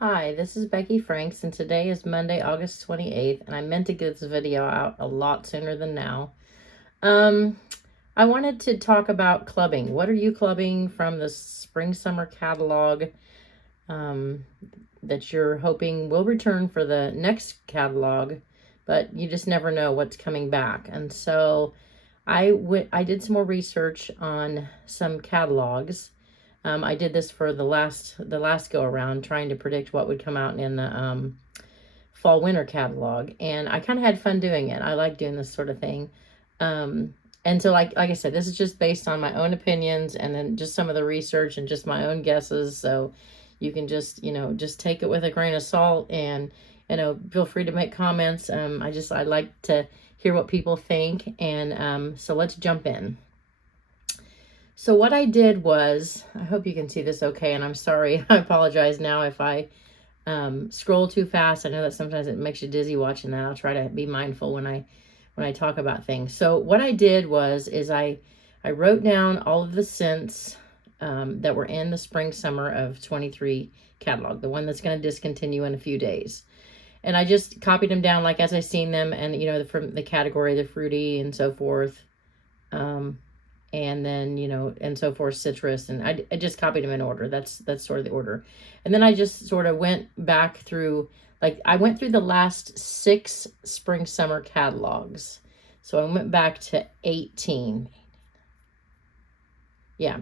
Hi, this is Becky Franks, and today is Monday, August 28th, and I meant to get this video out a lot sooner than now. Um, I wanted to talk about clubbing. What are you clubbing from the Spring Summer catalog um, that you're hoping will return for the next catalog, but you just never know what's coming back. And so I did some more research on some catalogs. I did this for the last go around, trying to predict what would come out in the fall winter catalog, and I kind of had fun doing it. I like doing this sort of thing. And so like I said, this is just based on my own opinions and then just some of the research and just my own guesses. So you can just, just take it with a grain of salt, and, feel free to make comments. I like to hear what people think. And so let's jump in. So what I did was, I hope you can see this okay, and I'm sorry, I apologize now if I scroll too fast. I know that sometimes it makes you dizzy watching that. I'll try to be mindful when I talk about things. So what I did was, I wrote down all of the scents that were in the Spring Summer of 23 catalog, the one that's going to discontinue in a few days. And I just copied them down like as I seen them, and from the category, the fruity and so forth. And then, and so forth, citrus. And I just copied them in order. That's sort of the order. And then I just sort of went back through, like I went through the last 6 spring summer catalogs. So I went back to 18. Yeah,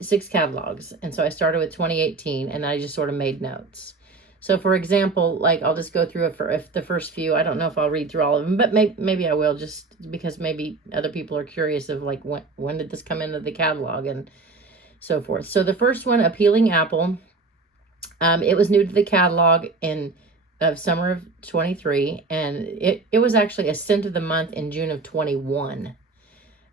6 catalogs. And so I started with 2018, and I just sort of made notes. So for example, like I'll just go through it for the first few. I don't know if I'll read through all of them, but maybe I will, just because maybe other people are curious of like when did this come into the catalog and so forth. So the first one, Appealing Apple, it was new to the catalog of summer of 23, and it was actually a scent of the month in June of 21.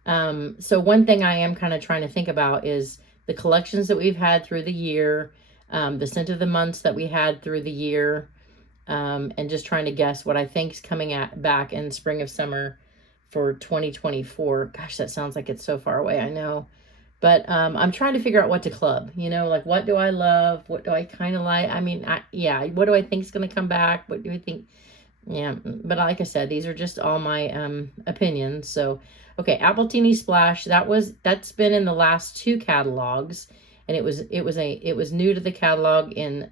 So one thing I am kind of trying to think about is the collections that we've had through the year, the scent of the months that we had through the year, and just trying to guess what I think is coming back in spring of summer for 2024. Gosh, that sounds like it's so far away, I know. But I'm trying to figure out what to club, like what do I love? What do I kind of like? I mean, what do I think is going to come back? What do I think? Yeah, but like I said, these are just all my opinions. So, okay, Appletini Splash, that's been in the last 2 catalogs, and it was new to the catalog in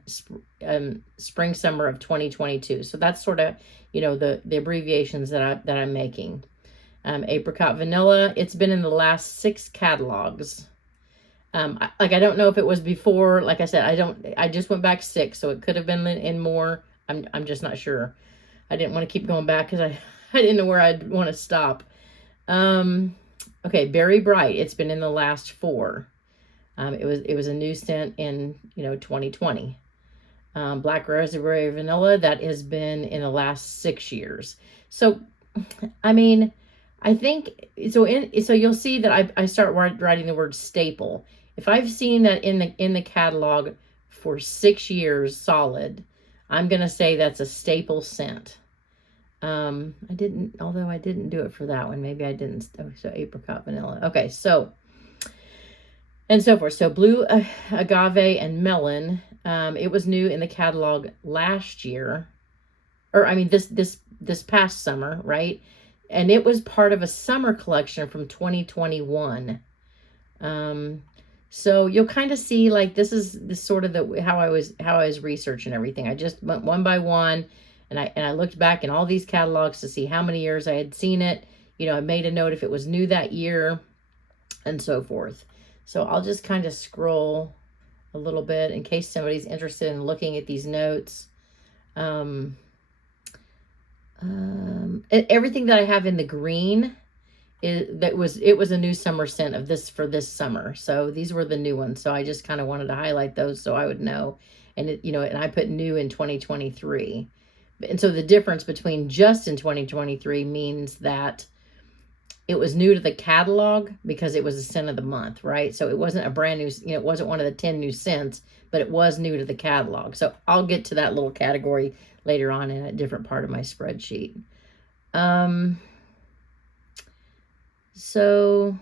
spring summer of 2022. So that's sort of, the abbreviations that I'm making. Apricot Vanilla, it's been in the last 6 catalogs. I don't know if it was before. Like I said, I just went back 6, so it could have been in more. I'm just not sure. I didn't want to keep going back because I didn't know where I'd want to stop. Okay, Berry Bright. It's been in the last 4. It was a new scent in 2020. Black Raspberry Vanilla, that has been in the last 6 years. So, I mean, I think so. So you'll see that I start writing the word staple. If I've seen that in the catalog for 6 years solid, I'm going to say that's a staple scent. I didn't do it for that one. Maybe I didn't. Oh, so Apricot Vanilla. Okay, so, and so forth. So Blue Agave and Melon, it was new in the catalog last year. Or, I mean, this past summer, right? And it was part of a summer collection from 2021. So you'll kind of see, like, this is sort of how I was researching everything. I just went one by one, and I looked back in all these catalogs to see how many years I had seen it. I made a note if it was new that year, and so forth. So I'll just kind of scroll a little bit in case somebody's interested in looking at these notes. Everything that I have in the green it was a new summer scent of this for this summer. So these were the new ones. So I just kind of wanted to highlight those so I would know. And and I put new in 2023. And so the difference between just in 2023 means that it was new to the catalog because it was a scent of the month, right? So it wasn't a brand new, it wasn't one of the 10 new scents, but it was new to the catalog. So I'll get to that little category later on in a different part of my spreadsheet. So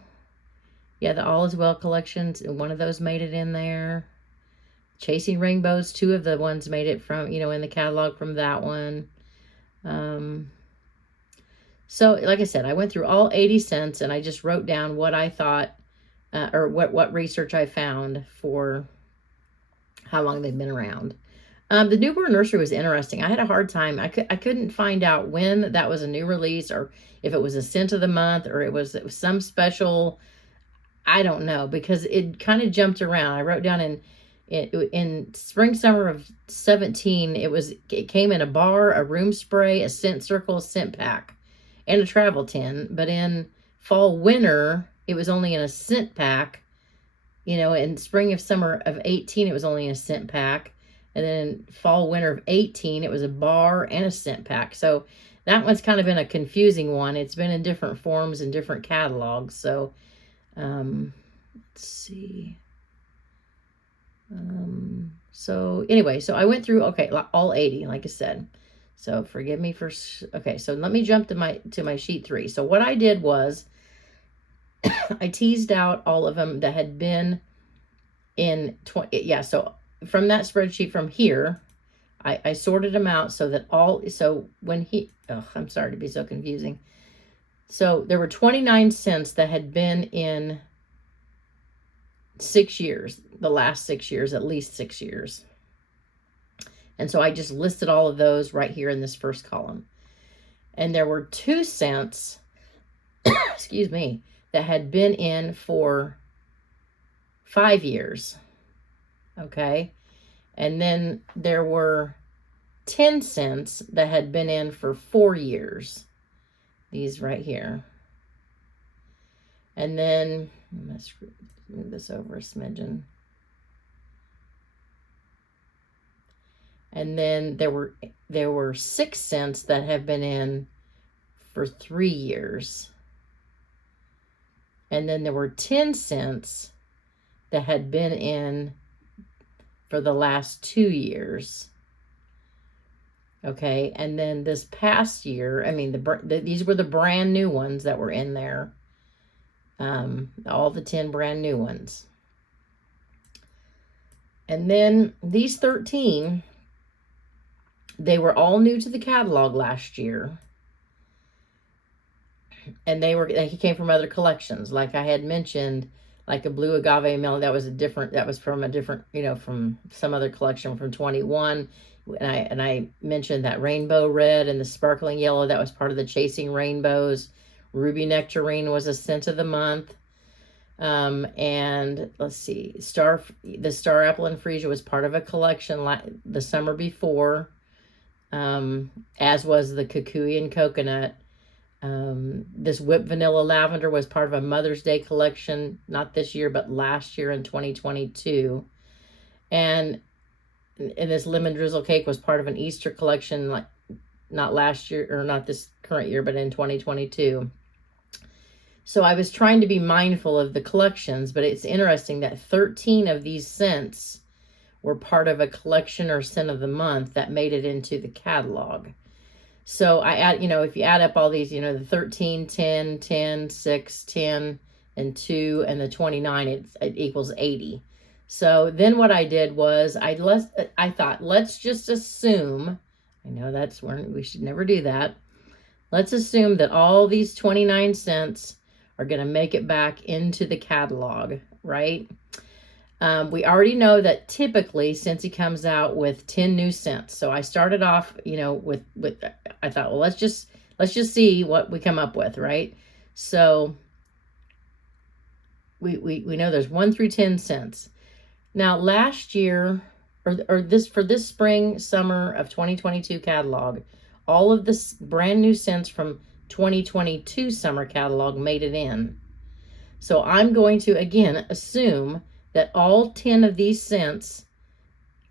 yeah, the All Is Well collections, one of those made it in there. Chasing Rainbows, 2 of the ones made it from, in the catalog from that one. So like I said, I went through all 80 scents and I just wrote down what I thought, or what research I found for how long they've been around. The Newborn Nursery was interesting. I had a hard time. I couldn't find out when that was a new release, or if it was a scent of the month, or it was some special. I don't know, because it kind of jumped around. I wrote down in spring summer of 17, it came in a bar, a room spray, a scent circle, a scent pack, and a travel tin. But in fall winter, it was only in a scent pack. In spring of summer of 18, it was only in a scent pack. And then fall winter of 18, it was a bar and a scent pack. So that one's kind of been a confusing one. It's been in different forms and different catalogs. So let's see. So anyway, so I went through, okay, all 80, like I said. So forgive me for, okay, so let me jump to my sheet 3. So what I did was I teased out all of them that had been in 20, yeah, so from that spreadsheet from here, I sorted them out so that I'm sorry to be so confusing. So there were 29 scents that had been in 6 years, the last 6 years, at least 6 years. And so I just listed all of those right here in this first column. And there were 2 scents, excuse me, that had been in for 5 years. Okay. And then there were 10 scents that had been in for 4 years. These right here. And then, let's move this over a smidgen. And then there were 6 scents that have been in for 3 years. And then there were 10 scents that had been in for the last 2 years. Okay, and then this past year, I mean, these were the brand new ones that were in there. All the 10 brand new ones. And then these 13, they were all new to the catalog last year. And they came from other collections. Like I had mentioned, like a blue agave melon, that was from a different, from some other collection from 21. And I mentioned that rainbow red and the sparkling yellow, that was part of the Chasing Rainbows. Ruby Nectarine was a scent of the month. And let's see, the Star Apple and Freesia was part of a collection the summer before, as was the Kukui and Coconut. This Whipped Vanilla Lavender was part of a Mother's Day collection, not this year, but last year in 2022. And this Lemon Drizzle Cake was part of an Easter collection, like not last year, or not this current year, but in 2022. So I was trying to be mindful of the collections, but it's interesting that 13 of these scents were part of a collection or scent of the month that made it into the catalog. So I add, if you add up all these, the 13, 10, 10, 6, 10, and 2, and the 29, it equals 80. So then what I did was I thought, let's just assume, I know that's where we should never do that. Let's assume that all these 29 cents are going to make it back into the catalog, right? We already know that typically Scentsy comes out with 10 new scents. So I started off, with I thought, well, let's just see what we come up with, right? So we know there's 1 through 10 scents. Now last year, for this spring summer of 2022 catalog, all of the brand new scents from 2022 summer catalog made it in. So I'm going to again assume that all 10 of these scents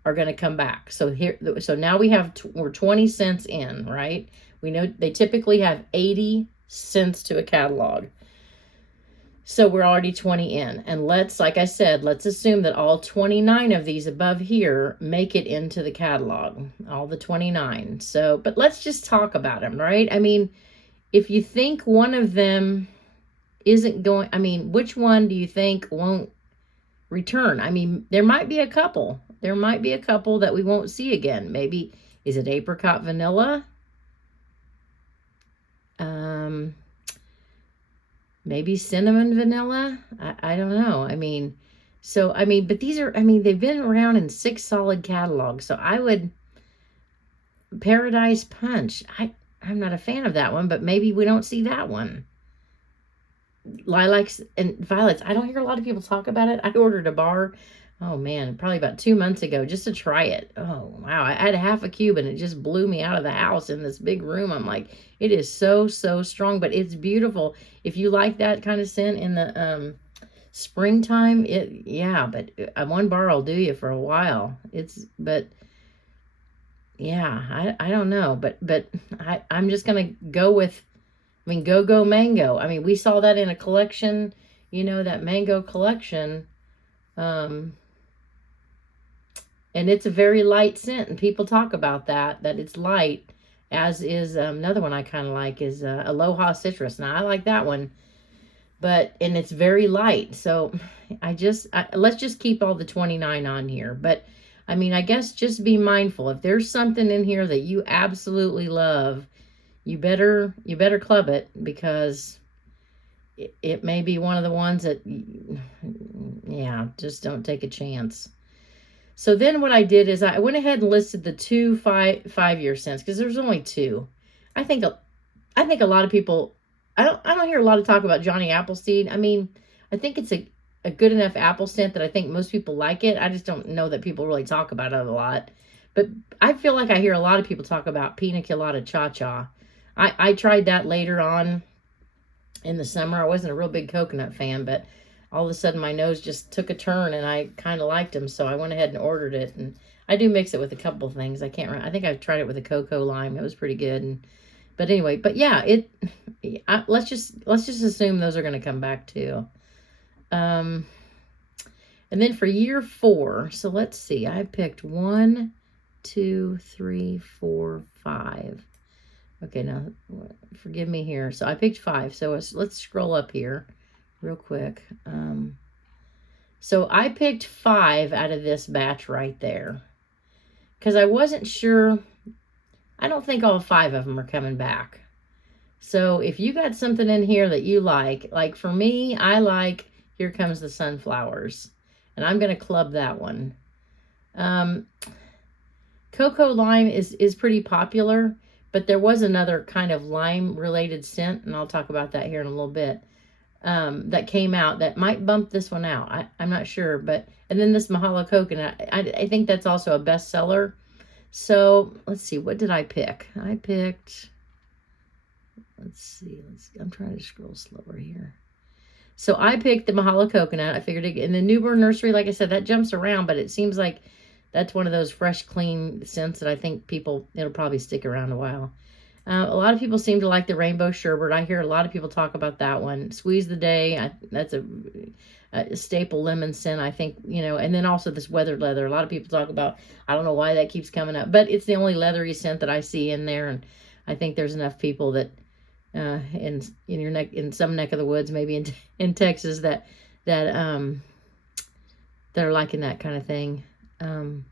are going to come back. So now we're 20 scents in, right? We know they typically have 80 scents to a catalog. So we're already 20 in. And like I said, let's assume that all 29 of these above here make it into the catalog, all the 29. So, but let's just talk about them, right? I mean, if you think one of them isn't going, which one do you think won't return? There might be a couple, there might be a couple that we won't see again. Maybe, is it apricot vanilla? Maybe cinnamon vanilla? I don't know. I mean, so, I mean, but these are, I mean, they've been around in 6 solid catalogs. So I would, Paradise Punch. I'm not a fan of that one, but maybe we don't see that one. Lilacs and violets. I don't hear a lot of people talk about it. I ordered a bar, oh man, probably about 2 months ago just to try it. Oh wow, I had half a cube and it just blew me out of the house in this big room. I'm like, it is so strong, but it's beautiful. If you like that kind of scent in the springtime, yeah, but one bar will do you for a while. But yeah, I don't know, but I'm just gonna go with, I mean, Go Mango. I mean, we saw that in a collection, you know, that mango collection. And it's a very light scent, and people talk about that it's light, as is another one I kind of like is Aloha Citrus. Now, I like that one, and it's very light. So let's just keep all the 29 on here. But I mean, I guess just be mindful. If there's something in here that you absolutely love, you better club it, because it may be one of the ones that, yeah, just don't take a chance. So then what I did is I went ahead and listed the 2 5-year scents, because there's only 2. I think a lot of people, I don't hear a lot of talk about Johnny Appleseed. I mean, I think it's a good enough apple scent that I think most people like it. I just don't know that people really talk about it a lot. But I feel like I hear a lot of people talk about Pina Colada Cha Cha. I tried that later on in the summer. I wasn't a real big coconut fan, but all of a sudden my nose just took a turn and I kind of liked them. So I went ahead and ordered it. And I do mix it with a couple of things. I can't remember. I think I've tried it with a cocoa lime. It was pretty good. But anyway, but yeah, let's just assume those are going to come back too. And then for year 4, so let's see. I picked 1, 2, 3, 4, 5. Okay, now forgive me here. So I picked 5. So let's scroll up here real quick. So I picked 5 out of this batch right there, because I wasn't sure. I don't think all 5 of them are coming back. So if you got something in here that you like for me, I like Here Comes the Sunflowers, and I'm going to club that one. Cocoa Lime is pretty popular, but there was another kind of lime-related scent, and I'll talk about that here in a little bit, that came out that might bump this one out. I'm not sure, and then this Mahalo Coconut, I think that's also a bestseller. So let's see, what did I pick? I picked, let's see, I'm trying to scroll slower here. So I picked the Mahalo Coconut. I figured in the Newborn Nursery, like I said, that jumps around, but it seems like that's one of those fresh, clean scents that I think it'll probably stick around a while. A lot of people seem to like the Rainbow Sherbet. I hear a lot of people talk about that one. Squeeze the Day, that's a staple lemon scent, I think, you know. And then also this Weathered Leather. A lot of people talk about, I don't know why that keeps coming up, but it's the only leathery scent that I see in there. And I think there's enough people that in some neck of the woods, maybe in Texas, that are liking that kind of thing. I'm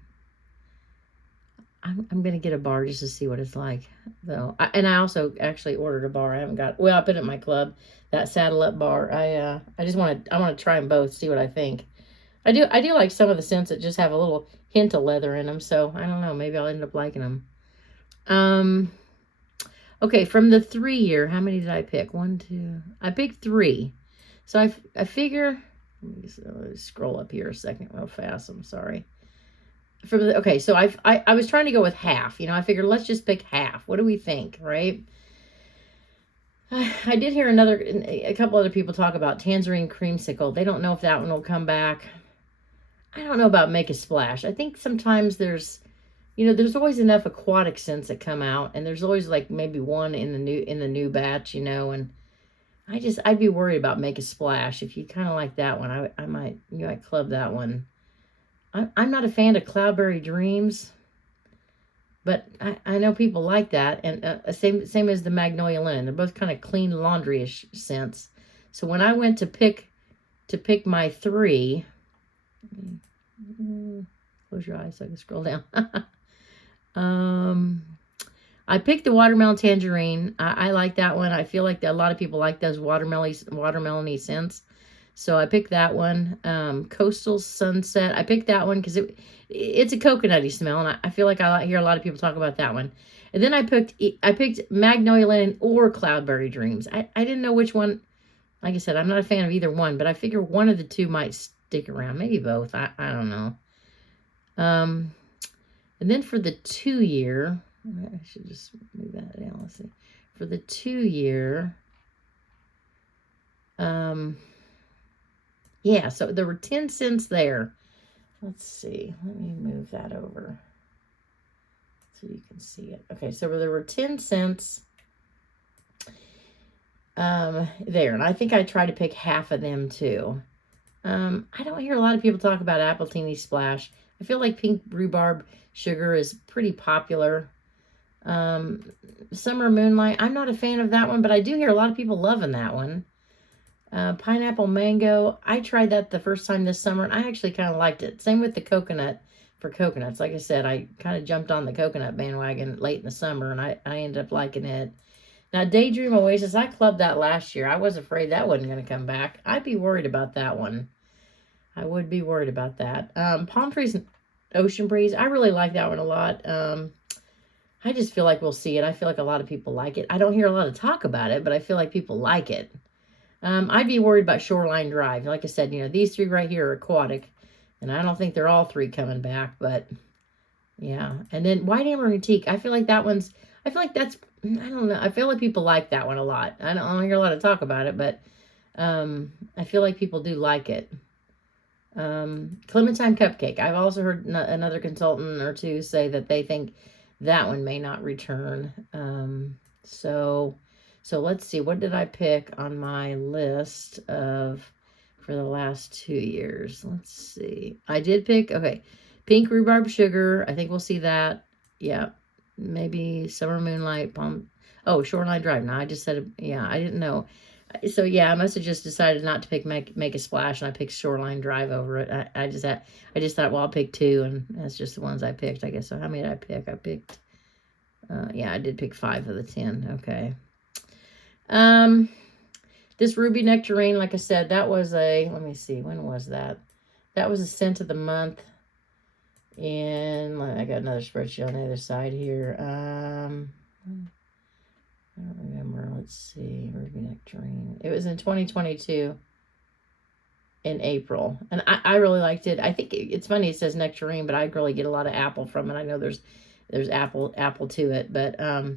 going to get a bar just to see what it's like, though. I also actually ordered a bar. I haven't got, well, I put it in my club, that Saddle Up bar. I want to try them both, see what I think. I do like some of the scents that just have a little hint of leather in them, so I don't know, maybe I'll end up liking them. Okay, from the 3-year, how many did I pick? 1, 2, I picked 3. So I figure, let me scroll up here a second real fast, I'm sorry. Okay, so I was trying to go with half. You know, I figured let's just pick half. What do we think, right? I did hear a couple other people talk about Tangerine Creamsicle. They don't know if that one will come back. I don't know about Make a Splash. I think sometimes there's always enough aquatic scents that come out, and there's always like maybe one in the new batch, you know, and I'd be worried about Make a Splash. If you kind of like that one, you might club that one. I'm not a fan of Cloudberry Dreams, but I know people like that, and same as the Magnolia Linen. They're both kind of clean laundry-ish scents. So when I went to pick my 3, Close your eyes so I can scroll down. I picked the watermelon tangerine. I like that one. I feel like a lot of people like those watermelon-y scents. So I picked that one. Coastal Sunset. I picked that one because it's a coconutty smell, and I feel like I hear a lot of people talk about that one. And then I picked Magnolia Linen or Cloudberry Dreams. I didn't know which one. Like I said, I'm not a fan of either one, but I figure one of the two might stick around. Maybe both. I don't know. And then for the 2-year, I should just move that down. Let's see. For the 2-year, yeah, so there were 10 cents there. Let's see. Let me move that over so you can see it. Okay, so there were 10 cents there, and I think I tried to pick half of them too. I don't hear a lot of people talk about Appletini Splash. I feel like pink rhubarb sugar is pretty popular. Summer Moonlight, I'm not a fan of that one, but I do hear a lot of people loving that one. Pineapple Mango, I tried that the first time this summer, and I actually kind of liked it. Same with the coconut for coconuts. Like I said, I kind of jumped on the coconut bandwagon late in the summer, and I ended up liking it. Now, Daydream Oasis, I clubbed that last year. I was afraid that wasn't going to come back. I'd be worried about that one. I would be worried about that. Palm Trees and Ocean Breeze, I really like that one a lot. I just feel like we'll see it. I feel like a lot of people like it. I don't hear a lot of talk about it, but I feel like people like it. I'd be worried about Shoreline Drive. Like I said, these 3 right here are aquatic, and I don't think they're all 3 coming back, but yeah. And then White Amber Antique, I feel like that's, I don't know. I feel like people like that one a lot. I don't hear a lot of talk about it, but I feel like people do like it. Clementine Cupcake. I've also heard another consultant or two say that they think that one may not return. So let's see. What did I pick on my list for the last 2 years? Let's see. I did pick, okay, Pink Rhubarb Sugar. I think we'll see that. Yeah. Maybe Summer Moonlight. Shoreline Drive. No, I just said, yeah, I didn't know. So yeah, I must have just decided not to pick Make a Splash, and I picked Shoreline Drive over it. I just thought, well, I'll pick 2, and that's just the ones I picked, I guess. So how many did I pick? I picked, yeah, I did pick 5 of the 10. Okay. This Ruby Nectarine, like I said, that was let me see, when was that? That was a scent of the month. And I got another spreadsheet on the other side here. I don't remember. Let's see. Ruby Nectarine. It was in 2022 in April. And I really liked it. I think it's funny it says nectarine, but I really get a lot of apple from it. I know there's apple to it, but I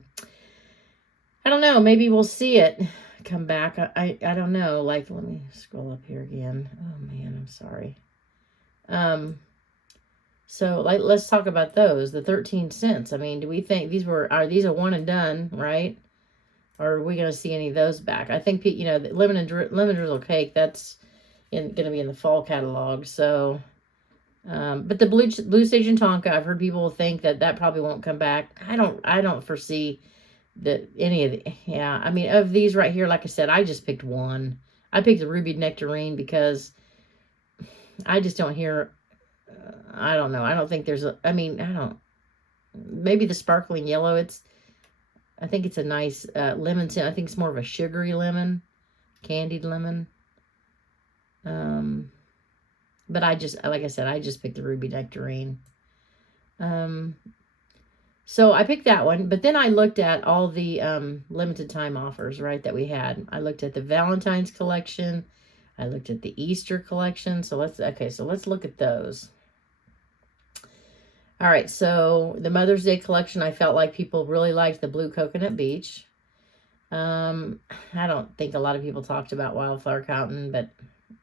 don't know. Maybe we'll see it come back. I don't know. Like, let me scroll up here again. Oh man, I'm sorry. So let's talk about those. The 13 cents. I mean, do we think are these a one and done, right? Or are we going to see any of those back? I think, the lemon drizzle cake, that's going to be in the fall catalog. So, but the Blue Station Tonka, I've heard people think that probably won't come back. I don't foresee any of the, yeah. I mean, of these right here, like I said, I just picked one. I picked the Ruby Nectarine because I just don't hear, I don't know. I don't think there's maybe the sparkling yellow, I think it's a nice lemon scent. I think it's more of a sugary lemon, candied lemon. But like I said, I just picked the Ruby Nectarine. So I picked that one, but then I looked at all the limited time offers, right, that we had. I looked at the Valentine's collection. I looked at the Easter collection. So let's look at those. All right, so the Mother's Day collection, I felt like people really liked the Blue Coconut Beach. I don't think a lot of people talked about Wildflower Cotton, but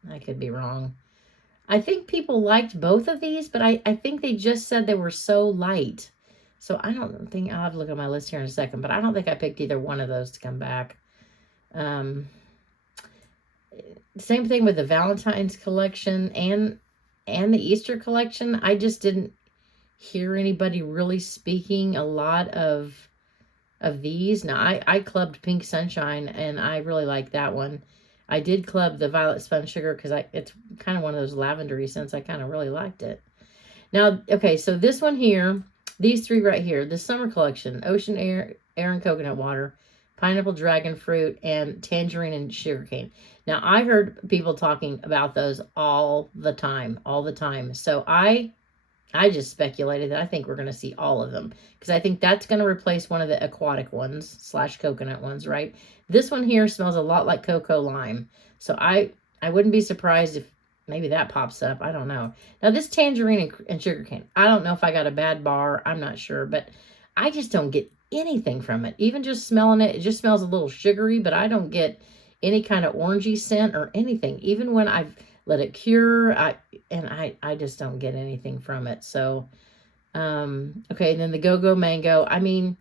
I could be wrong. I think people liked both of these, but I think they just said they were so light. So I don't think, I'll have to look at my list here in a second, but I don't think I picked either one of those to come back. Same thing with the Valentine's collection and the Easter collection. I just didn't hear anybody really speaking a lot of these. Now, I clubbed Pink Sunshine, and I really like that one. I did club the Violet Spun Sugar because it's kind of one of those lavendery scents. I kind of really liked it. Now, okay, so this one here, these three right here, the summer collection, ocean air and coconut water, pineapple dragon fruit, and tangerine and sugarcane. Now, I heard people talking about those all the time, all the time. So I just speculated that I think we're going to see all of them because I think that's going to replace one of the aquatic ones slash coconut ones, right? This one here smells a lot like cocoa lime. So I wouldn't be surprised if maybe that pops up. I don't know. Now this tangerine and sugarcane, I don't know if I got a bad bar. I'm not sure, but I just don't get anything from it. Even just smelling it, it just smells a little sugary, but I don't get any kind of orangey scent or anything. Even when I've let it cure, I just don't get anything from it. So, okay, and then the Go-Go Mango. I mean,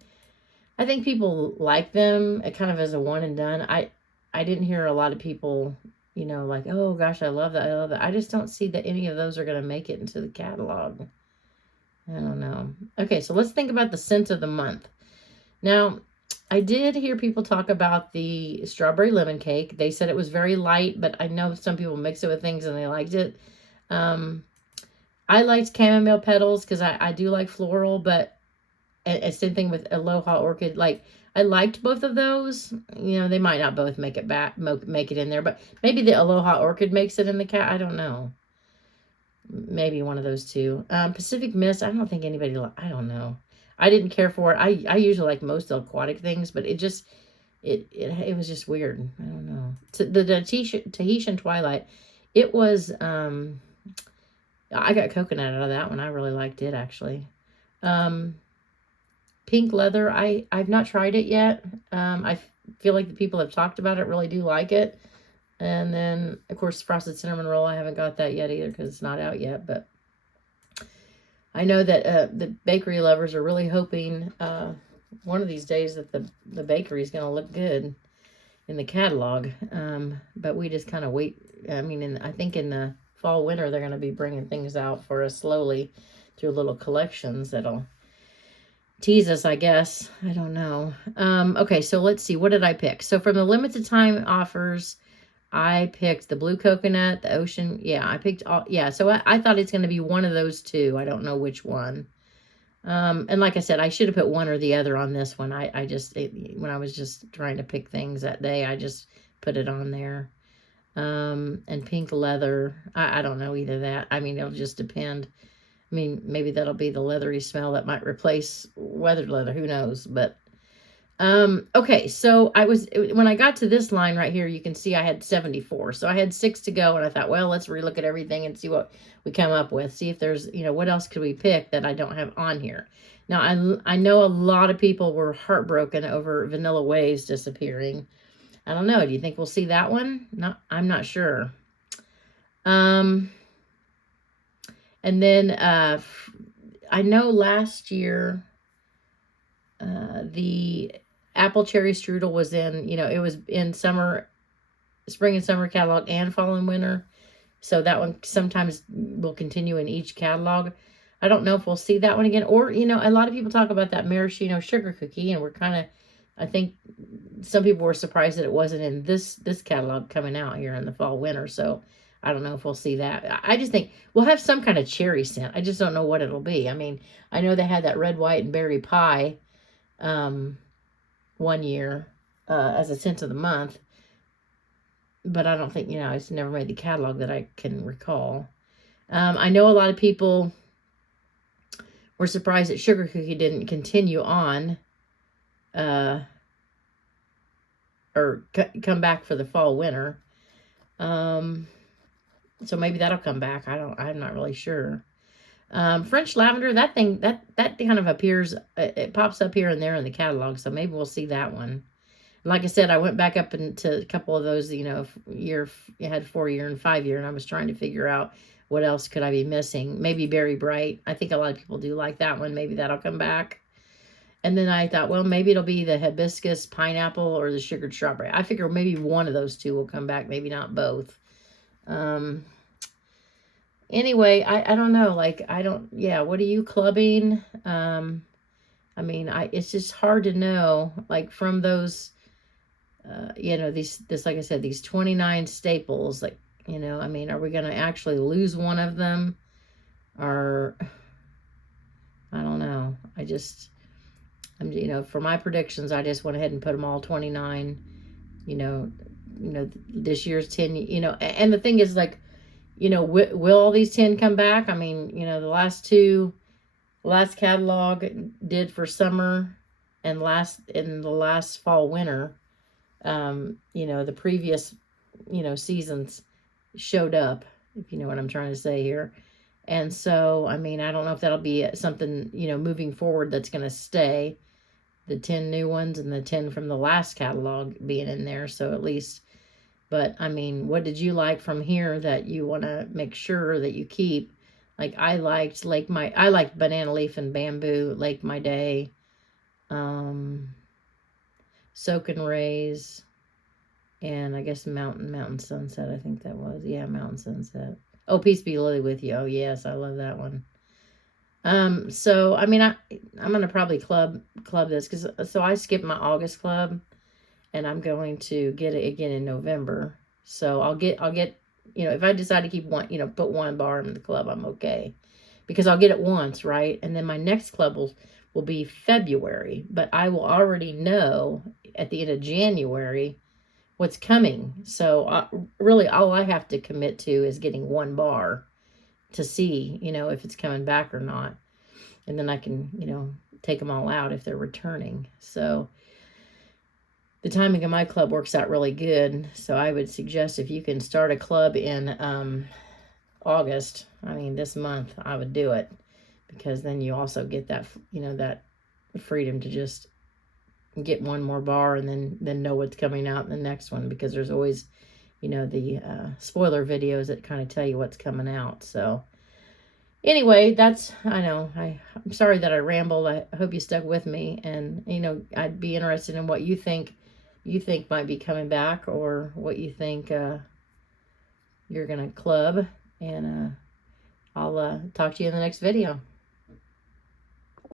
I think people like them kind of as a one and done. I didn't hear a lot of people, like, oh gosh, I love that. I love that. I just don't see that any of those are going to make it into the catalog. I don't know. Okay, so let's think about the scent of the month. Now, I did hear people talk about the strawberry lemon cake. They said it was very light, but I know some people mix it with things and they liked it. I liked chamomile petals because I do like floral, but same thing with Aloha Orchid. Like, I liked both of those. They might not both make it make it in there, but maybe the Aloha Orchid makes it in the cat. I don't know. Maybe one of those two. Pacific Mist, I don't think anybody, I don't know. I didn't care for it. I usually like most aquatic things, but it just, it was just weird. I don't know. The Tahitian Twilight, it was, I got coconut out of that one. I really liked it, actually. Pink Leather, I've not tried it yet. I feel like the people have talked about it really do like it. And then, of course, Frosted Cinnamon Roll, I haven't got that yet either because it's not out yet. But I know that the bakery lovers are really hoping one of these days that the bakery is going to look good in the catalog. But we just kind of wait. I mean, I think in the fall, winter, they're going to be bringing things out for us slowly through little collections that'll tease us, I guess. I don't know. Okay, so let's see. What did I pick? So from the limited time offers, I picked the blue coconut, the ocean. Yeah, I picked all. Yeah, so I thought it's going to be one of those two. I don't know which one. And like I said, I should have put one or the other on this one. When I was just trying to pick things that day, I just put it on there. And pink leather. I don't know either that. I mean, it'll just depend. I mean, maybe that'll be the leathery smell that might replace weathered leather. Who knows? But okay, so when I got to this line right here, you can see I had 74. So I had 6 to go, and I thought, well, let's relook at everything and see what we come up with. See if there's, what else could we pick that I don't have on here. Now, I know a lot of people were heartbroken over Vanilla Waves disappearing. I don't know. Do you think we'll see that one? I'm not sure. And then I know last year the apple cherry strudel was in, it was in spring and summer catalog and fall and winter. So that one sometimes will continue in each catalog. I don't know if we'll see that one again. Or, a lot of people talk about that maraschino sugar cookie, and we're kind of, I think some people were surprised that it wasn't in this catalog coming out here in the fall winter. So I don't know if we'll see that. I just think we'll have some kind of cherry scent. I just don't know what it'll be. I mean, I know they had that red, white, and berry pie one year as a scent of the month. But I don't think, it's never made the catalog that I can recall. I know a lot of people were surprised that Sugar Cookie didn't continue on or come back for the fall winter. So maybe that'll come back. I'm not really sure. French lavender, that thing, that kind of appears, it pops up here and there in the catalog. So maybe we'll see that one. Like I said, I went back up into a couple of those, you had 4-year and 5-year, and I was trying to figure out what else could I be missing. Maybe Berry Bright. I think a lot of people do like that one. Maybe that'll come back. And then I thought, well, maybe it'll be the hibiscus pineapple or the sugared strawberry. I figure maybe one of those two will come back, maybe not both. Anyway, I don't know. Like, what are you clubbing? I mean, it's just hard to know, like, from those, like I said, these 29 staples, like, I mean, are we going to actually lose one of them? are, I don't know. For my predictions, I just went ahead and put them all 29. You know, this year's 10. And the thing is, like, will all these 10 come back? I mean, the last catalog did for summer and in the last fall winter. The previous, seasons showed up, if you know what I'm trying to say here. And so, I mean, I don't know if that'll be something, moving forward that's going to stay. The 10 new ones and the 10 from the last catalog being in there. So at least, but I mean, what did you like from here that you want to make sure that you keep? Like I liked Banana Leaf and Bamboo, Lake My Day, Soak and Raise, and I guess Mountain Sunset. I think that was, yeah, Mountain Sunset. Oh, Peace Be Lily with You. Oh yes, I love that one. So I mean, I'm gonna probably club this so I skipped my August club, and I'm going to get it again in November. So I'll get if I decide to keep one, put one bar in the club, I'm okay, because I'll get it once, right? And then my next club will be February, but I will already know at the end of January what's coming. So really, all I have to commit to is getting one bar to see, if it's coming back or not. And then I can, take them all out if they're returning. So the timing of my club works out really good. So I would suggest if you can start a club in August, I mean, this month, I would do it, because then you also get that, that freedom to just get one more bar and then know what's coming out in the next one, because there's always, the spoiler videos that kind of tell you what's coming out. So anyway, I'm sorry that I rambled. I hope you stuck with me, and, I'd be interested in what you think might be coming back, or what you think you're going to club, and I'll talk to you in the next video.